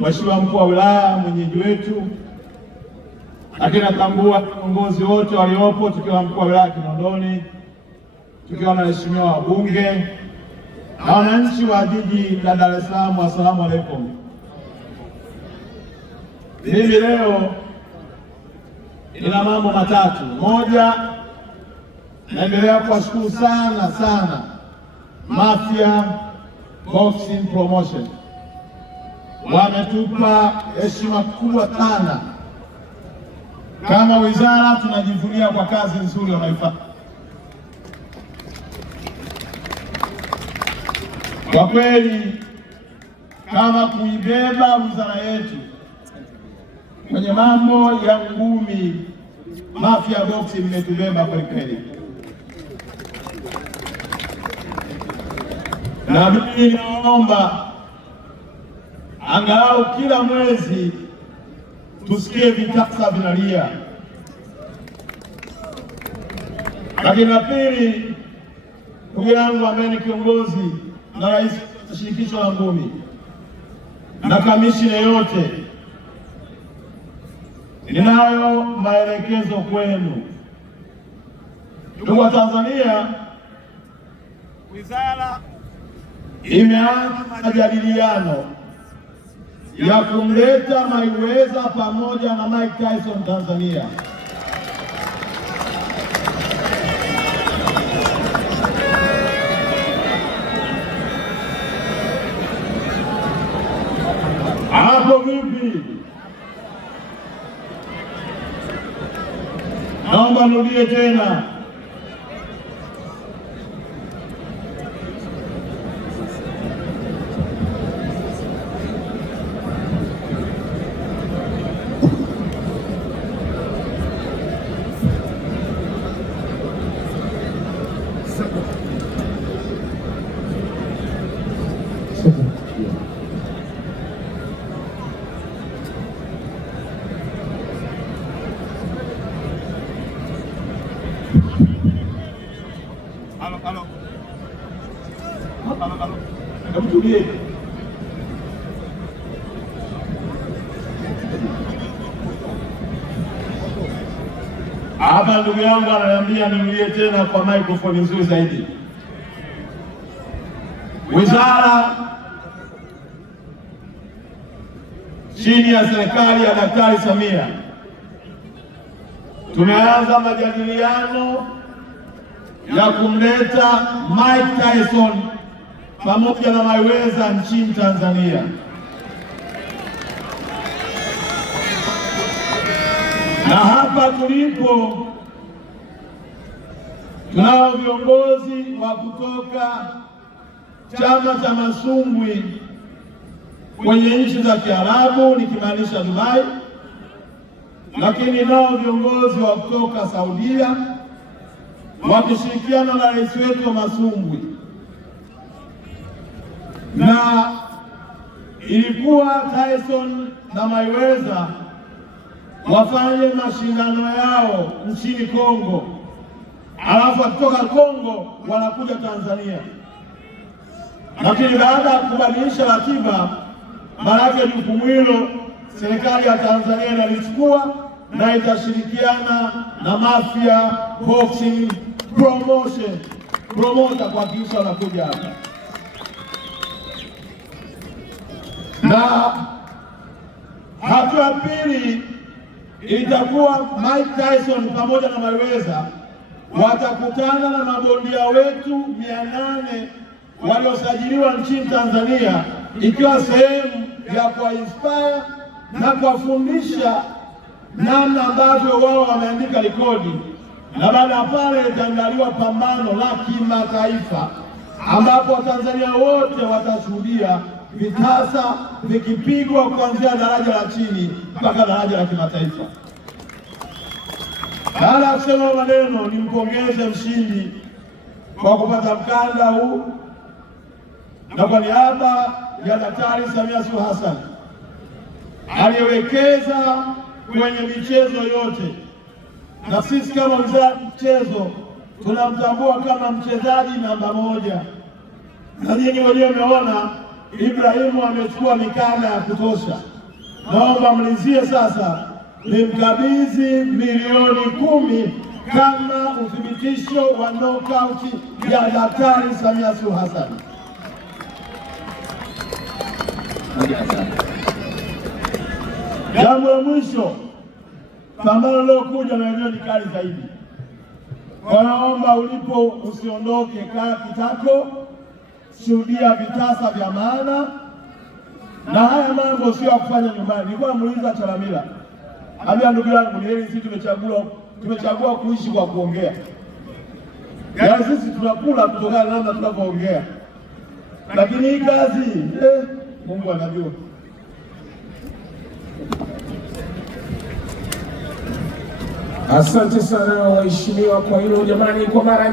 Mheshimiwa mkuu wa wilaya, mwenyeji wetu, lakini natambua viongozi wote waliopo, tukiwa mkuu wa wilaya Kinondoni, tukiwa na waheshimiwa wabunge na wananchi wa jiji la Dar es Salaam, asalamu alaykum. Mimi leo nina mambo matatu. Moja, naendelea kuwashukuru sana Mafia Boxing Promotion, wametupa heshima kubwa sana. Kama wizara tunajivunia kwa kazi nzuri wanaifanya. Kwa kweli, kama kuibeba wizara yetu kwenye mambo ya ngumi, Mafia Boxing imetubeba kweli kweli. Na mimi naomba angalau kila mwezi tusikie vitasa vinalia. Lakini la pili, ndugu yangu ambaye ni kiongozi na rais wa shirikisho la ngumi na kamishina yote, ninayo maelekezo kwenu. Ndugu wa Tanzania, wizara imeanza majadiliano ya kumleta Mayweather pamoja na Mike Tyson Tanzania. Hapo vipi? Naomba nirudie tena. Hapa ndugu yangu ananiambia niulie tena kwa microphone nzuri zaidi. Wizara chini ya serikali ya Daktari Samia tumeanza majadiliano ya kumleta Mike Tyson pamoja na Mayweather nchini Tanzania. Na hapa tulipo tunao viongozi wa kutoka chama cha masumbwi kwenye nchi za Kiarabu, nikimaanisha Dubai, lakini nao viongozi wa kutoka Saudia wakishirikiana na rais wetu wa masumbwi. Na ilikuwa Tyson na Mayweather wafanye mashindano yao nchini Kongo, alafu kutoka Kongo wanakuja Tanzania. Lakini baada ya kubadilisha ratiba, maana jukumu hilo serikali ya Tanzania inalichukua na itashirikiana na Mafia Boxing Promotion promoter kuhakikisha wanakuja hapa. Na hatua pili itakuwa Mike Tyson pamoja na Mayweather watakutana na mabondia wetu 800 waliosajiliwa nchini Tanzania, ikiwa sehemu ya kuinspire na kuwafundisha namna ambavyo wao wameandika rekodi. Na baada ya pale itaandaliwa pambano la kimataifa ambapo Watanzania wote watashuhudia vitasa vikipigwa kuanzia daraja la chini mpaka daraja la kimataifa. Baada ya kusema maneno, nimpongeze mshindi kwa kupata mkanda huu, na kwa niaba ya Daktari Samia Suluhu Hassan aliyewekeza kwenye michezo yote, na sisi kama wizara ya michezo tunamtambua kama mchezaji namba 1, na nyinyi wenyewe mmeona Ibrahimu amechukua mikanda ya kutosha, naomba mlizie sasa nimkabidhi milioni 10 kama uthibitisho wa knockout ya Daktari Samia Suluhu Hassan. Jambo la mwisho, pambano lilokuja na wenyewe ni kali zaidi. Wanaomba ulipo usiondoke, kaa kitako, shuhudia vitasa vya maana, na haya mambo sio ya kufanya nyumbani. Nilikuwa namuuliza Chalamila, ambia ndugu yangu, ni heri sisi tumechagua kuishi kwa kuongea. Yaani sisi tunakula kutokana na namna tunavyoongea, lakini hii kazi Mungu anajua. Asante sana waheshimiwa kwa hilo jamani, kwa mara